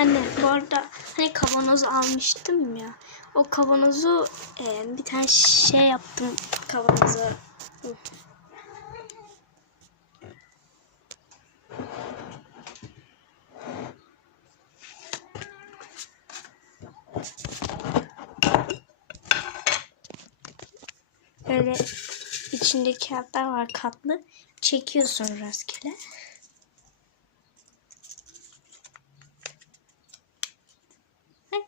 Anne bu arada hani kavanoz almıştım ya. O kavanozu e, bir tane şey yaptım kavanoza. Hı. Böyle içinde kağıtlar var katlı. Çekiyorsun rastgele. Bak.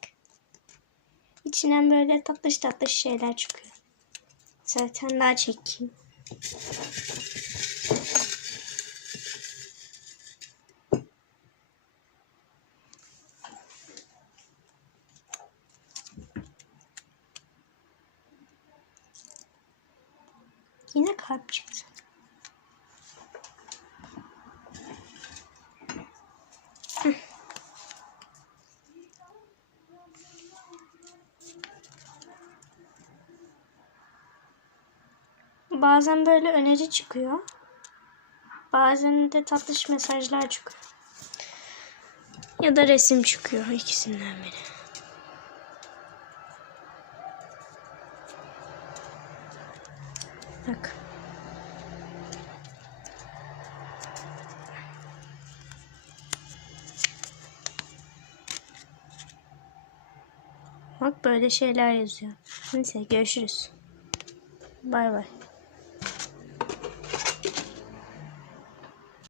İçinden böyle tatlış tatlış şeyler çıkıyor. Zaten daha çekeyim. Yine kalp çıktı. Bazen böyle öneri çıkıyor. Bazen de tatlış mesajlar çıkıyor. Ya da resim çıkıyor ikisinden biri. Bak. Bak böyle şeyler yazıyor. Neyse görüşürüz. Bay bay.